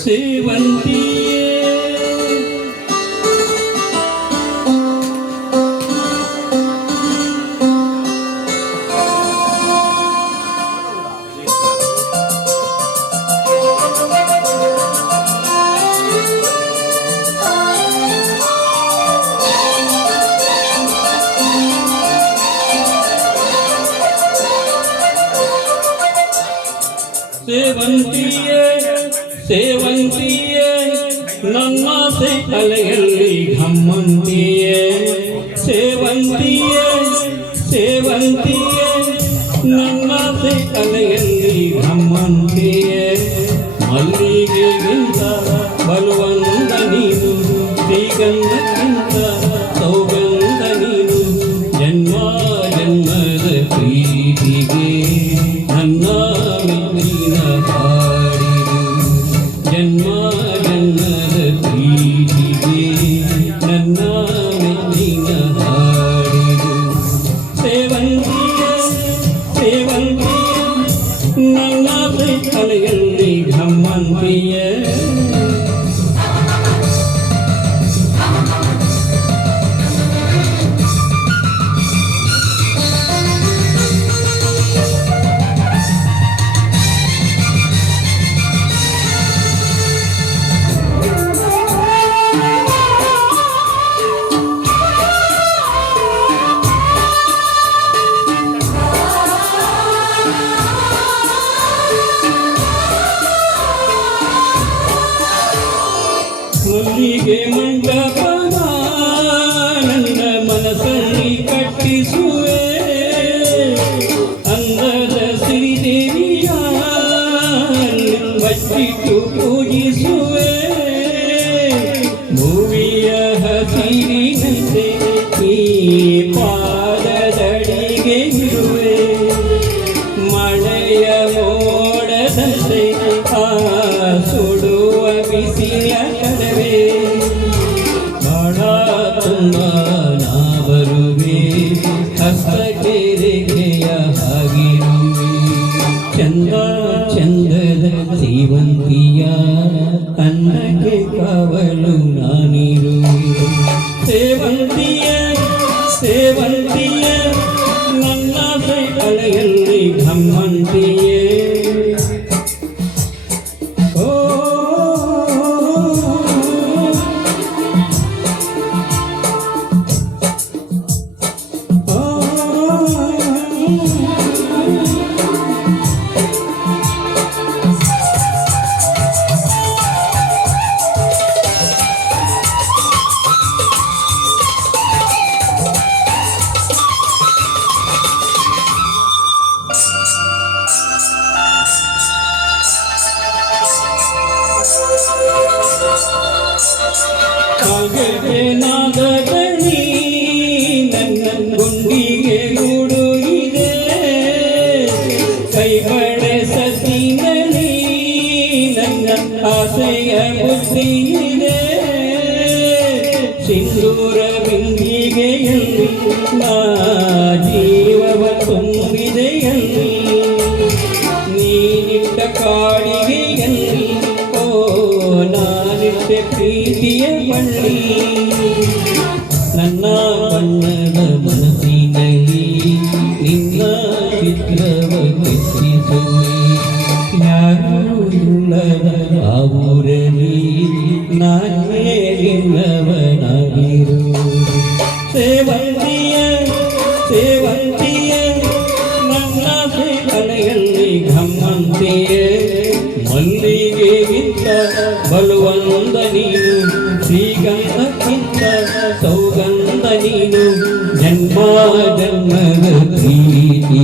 ಸೇವಂತಿಯೇ ಸೇವಂತಿಯೇ ಸೇವಂತಿಯೇ ನನ್ನಾಸೆ ಅಲೆಯಲ್ಲಿ ಘಮ್ಮಂತಿಯೇ ಸೇವಂತಿಯೇ ಸೇವಂತಿಯೇ ನನ್ನಾಸೆ ಅಲೆಯಲ್ಲಿ ಘಮ್ಮಂತಿಯೇ ಮಲ್ಲಿಗೆಗಿಂತ ಬಲವಂತ ನೀನು ಶ್ರೀಗಂಧಕ್ಕಿಂತ ಸೌಗಂಧ ನೀನು ಜನ್ಮ ಜನ್ಮದ ಪ್ರೀತಿಗೆ ನನ್ನ ಮಿತ್ತಿನ ಹಾಡಿದು ಜನ್ಮ ಜನ್ಮದ ಪ್ರೀತಿಗೆ ನನ್ನ ಮಿತ್ತಿನ ಹಾಡಿದು ಸೇವಂತಿಯ ಸೇವಂತಿಯ ನನ್ನ ಅಲೆಯಲ್ಲಿ ಘಮ್ಮಂತಿಯ ಮಲ್ಲಿಗೆ ಮಂಟಪದ ನನ್ನ ಮನಸ್ಸಲ್ಲಿ ಕಟ್ಟಿಸುವೆ ಅಂದದ ಶ್ರೀದೇವಿಯ ಬಚ್ಚಿಟ್ಟು ಪೂಜಿಸುವೆ ಭೂಮಿಯ ಹಸಿರಿನಂತೆ ಈ ಪಾದದಡಿಗೆ ಇರುವೆ ಮಳೆಯ ಮೋಡದಂತೆ ಆ ಸುಡುವ ಬಿಸಿಲ ಕಡವೆ ಬಾಳ ತುಂಬ ನಾ ಬರುವೆ ಹಸ್ತಕ್ಕೆ ರೇಖೆಯ ಹಾಗಿರುವೆ ಚಂದ ಚಂದದ ಸೇವಂತಿಯ ಅನ್ನಕ್ಕೆ ಕಾವಲು ನಾನಿರುವೆ ಸೇವಂತಿಯ ಸೇವಂತಿಯ ನನ್ನ ಅಲೆಯಲ್ಲಿ ಘಮ್ಮಂತಿಯೇ ಕಾಗದೆ ನಾಗದಣಿ ನನ್ನ ಗುಂಡಿಗೆ ಗೂಡು ಇದೆ ಕೈಬಳೆ ಸತಿನಲಿ ನನ್ನ ಆಸೆಯ ಬುದ್ಧಿ ಇದೆ ಸಿಂಧೂರ ಬಿಂದಿಗೆಯಲ್ಲಿ ನಾ ಜೀವವ ತುಂಬಿದೆಯಲ್ಲಿ ನೀನಿಟ್ಟ ಕಾಡಿಗೆಯಲ್ಲಿ ನಾನಿಟ್ಟೆ ಪ್ರೀತಿಯ ಬಳ್ಳಿ ನನ್ನ ಬಣ್ಣದ ಮನಸ್ಸಿನಲ್ಲಿ ನಿನ್ನ ಚಿತ್ರವ ಕೆತ್ತಿಸುವೆ ಯಾರೂ ಇಲ್ಲದ ಆ ಊರಲ್ಲಿ ನಾನೇ ನಿನ್ನವನಾಗಿರು ಸೇವಂತಿಯ ಸೇವಂತಿಯ ನನ್ನ ಅಲೆಯಲ್ಲಿ ಘಮ್ಮಂತಿಯ ಮಲ್ಲಿಗೆಗಿಂತ ಬಲವಂತ ನೀನು ಶ್ರೀಗಂಧಕ್ಕಿಂತ ಸೌಗಂಧ ನೀನು ಜನ್ಮ ಜನ್ಮದ ಪ್ರೀತಿ